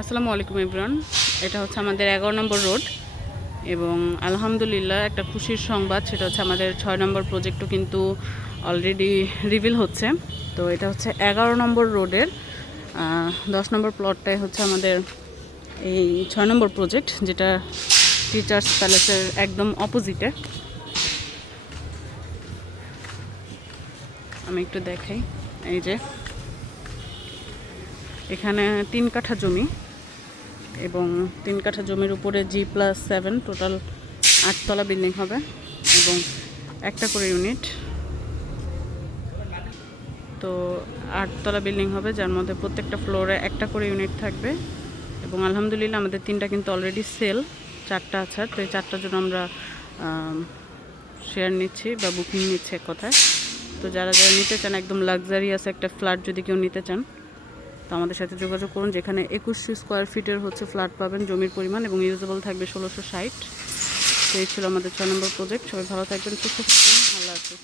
আসসালামু আলাইকুম এভরিওয়ান। এটা হচ্ছে আমাদের 11 নম্বর রোড এবং আলহামদুলিল্লাহ একটা খুশির সংবাদ, সেটা হচ্ছে আমাদের 6 নম্বর প্রজেক্টও কিন্তু অলরেডি রিভিল হচ্ছে। তো এটা হচ্ছে 11 নম্বর রোডের 10 নম্বর প্লটটাই হচ্ছে আমাদের এই 6 নম্বর প্রজেক্ট, যেটা টিচার্স প্যালেসের একদম অপোজিটে। আমি একটু দেখাই, এই যে এখানে 3 কাঠা জমি এবং 3 কাঠা জমির উপরে G+7 টোটাল 8 তলা বিল্ডিং হবে এবং একটা করে ইউনিট। তো 8 তলা বিল্ডিং হবে, যার মধ্যে প্রত্যেকটা ফ্লোরে একটা করে ইউনিট থাকবে এবং আলহামদুলিল্লাহ আমাদের 3টা কিন্তু অলরেডি সেল, 4টা আছে। তো এই 4টার জন্য আমরা শেয়ার নিচ্ছি বা বুকিং নিচ্ছি এক কথায়। তো যারা যারা নিতে চান, একদম লাক্সারিয়াস একটা ফ্ল্যাট যদি কেউ নিতে চান, তো আমাদের সাথে যোগাযোগ করুন। যেখানে 2100 স্কোয়ার ফিটের হচ্ছে ফ্ল্যাট পাবেন জমির পরিমাণ এবং ইউজেবল থাকবে 1660। তো এই ছিল আমাদের 6 নম্বর প্রজেক্ট। সবাই ভালো থাকবেন, সুস্থ থাকবেন, ভালো আছে।